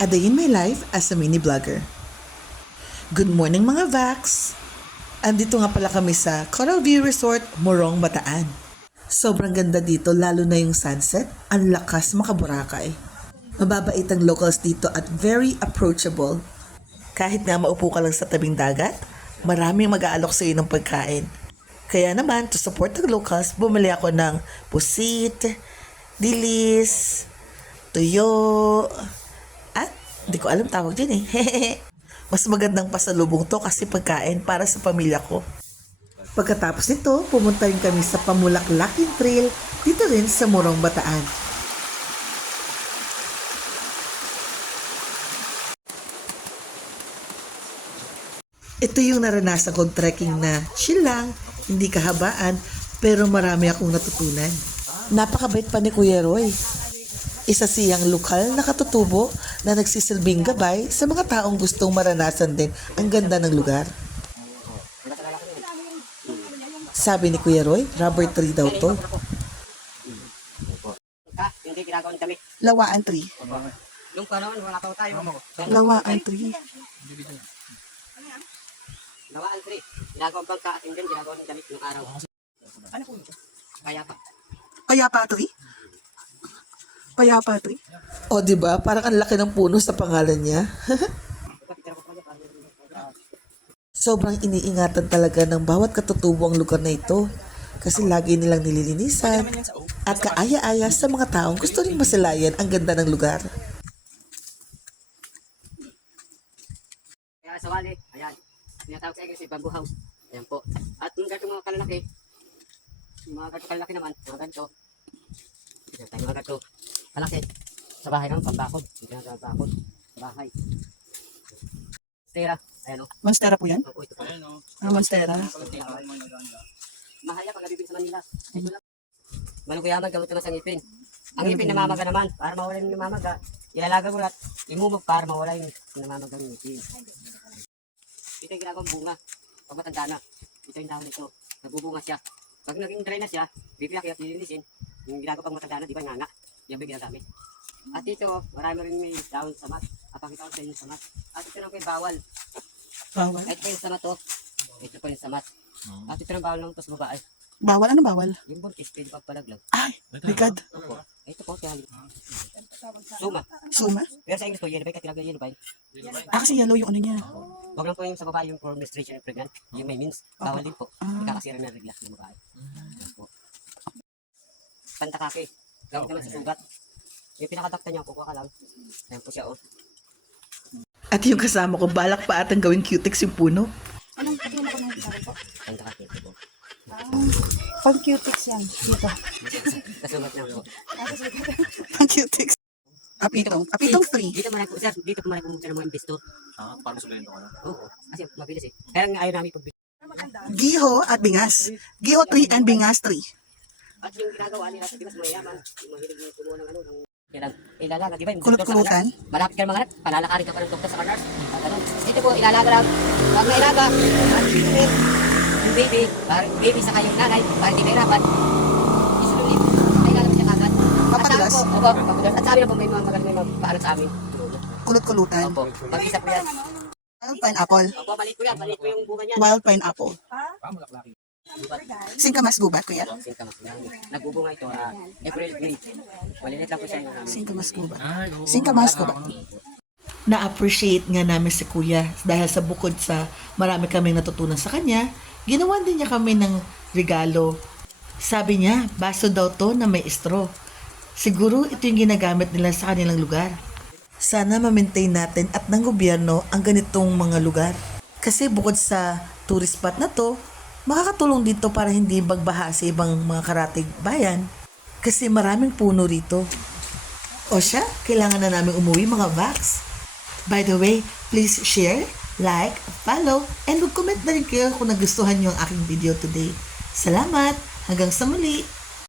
A day in my life as a mini vlogger. Good morning mga Vax! Andito nga pala kami sa Coral View Resort, Morong, Bataan. Sobrang ganda dito lalo na yung sunset, ang lakas makaburakay. Mababait ang locals dito at very approachable. Kahit nga maupo ka lang sa tabing dagat, maraming mag-aalok sa iyo ng pagkain. Kaya naman, to support the locals, bumili ako ng pusit, dilis, tuyo, at di ko alam tawag din eh. Mas magandang pasalubong to kasi pagkain para sa pamilya ko. Pagkatapos nito, pumunta rin kami sa Pamulaklaking Trail dito rin sa Morong, Bataan. Ito yung naranasan kong trekking na chill lang, hindi kahabaan, pero marami akong natutunan. Napakabait pa ni Kuya Roy. Isa siyang lokal na katutubo na nagsisilbing gabay sa mga taong gustong maranasan din ang ganda ng lugar. Sabi ni Kuya Roy, rubber tree daw to. Lawaan tree. Nung panahon, wala pa tayo. Lawaan tree. Lawaan tree. Ginagawa bang sa atin din, ginagawa ng damit ng araw. Ano po ito? Kaya pa. Payapa tree? Payapa tree? O diba, parang ang laki ng puno sa pangalan niya. Sobrang iniingatan talaga ng bawat katutubo ang lugar na ito kasi lagi nilang nililinisan at kaaya-aya sa mga taong gusto rin masilayan ang ganda ng lugar. Kaya sa wali, ayan. Tinatawag sa kasi bamboo house. Ayan po. At yung ganito mga kalalaki, yung mga ganito kalalaki naman, mga ganito. Ayan tayo mga ganito. Kalaki. Sa bahay naman, pambakod. Hindi na pambakod. Sa bahay. Stera. Ayan o. Monstera po yan? Opo, ito po. Monstera. Mahal yan pag nabibili sa Manila. Ito lang. Malukuyaman, gamot naman sa ngipin. Ang ngipin namamaga naman. Para mawala yung namamaga, ilalaga mo lahat. Imumog para mawala yung namamaga ng ngipin. Ito yung ginagawang bunga. Pag matanda na, ito yung dahon nito. Nagbubunga siya. Pag naging dry na siya, bibiyak at lilinisin. Yung ginagawa pag matanda na, di ba nga nga? Yan ba yung ginagamit? At dito, marami rin may dahon sa mat. Apakita ko sa inyo sa mat. At ito lang po yung bawal. Bawal? Ito po yung samat to. Ito po yung samat. At ito lang bawal lang to sa babae. Bawal? Ano bawal? Yung buntis, pwede pagpalaglag. Ay, ligad. Opo. Ito po, kaya suma. Suma? Pero sa English po, yellow pine, katilagay yellow pine. Kasi yellow yung ano niya. Huwag lang po yung sa babae, yung for menstruation and pregnant. Yung may means, bawal din po. Ikakasira na regla ng babae. Yan po. Pantakake. Gamit naman sa sugat. Yung pinakadakta niya, kukuha ka lang. Ayan po siya, oh. At yung kasama ko, balak pa atang gawing cutex yung puno. Pantakake ito po. Pang cutex yan. Dito. Kasugat lang po. Ang cutex. Apitong. Apitong free. Dito malay po, sir. Dito po malay po ng mga investor. Para sa ganito ka na? Oo. Kasi mabilis eh. Kaya nga ayaw namin pag Giho at bingas. Giho tree and bingas tree. at yung ginagawa nila sa Pinas, mayayaman. Yung mahilig yung kumuha ng ano, ng ilalaga, di ba? Yung Kulot-kulutan? doktor sa kanila, malapit ka naman hanap, palalakarin ka pa ng doktor sa kanars. At ano, dito po, ilalaga lang. Pag nailaga, at dito eh, yung baby sa kayong nanay, para hindi mahirapan, isulunit, ay lalabas siya kagad. At sabi Papadulas? po, opo, papadulas. At sabi na po, may mga magaling may magpaaral sa amin. Kulot-kulutan. Opo, mag-isa po yan. Wild pineapple. Opo, maliit po yan, maliit po yung bunga niyan. Wild pineapple. Singkamas gubat, kuya. Singkamas yan. Nagbubunga ito, April, May. Malilit lang po siya yung Singkamas gubat. Singkamas gubat. Na-appreciate nga namin si kuya dahil sa bukod sa marami kaming natutunan sa kanya, ginawan din niya kami ng regalo. Sabi niya, baso daw to na may straw. Siguro ito yung ginagamit nila sa kanilang lugar. Sana ma-maintain natin at ng gobyerno ang ganitong mga lugar. Kasi bukod sa tourist spot na to, makakatulong dito para hindi bagbaha sa ibang mga karatig bayan. Kasi maraming puno rito. O siya, kailangan na namin umuwi mga Vax. By the way, please share, like, follow, and mag-comment na rin kayo kung nagustuhan niyo ang aking video today. Salamat! Hanggang sa muli!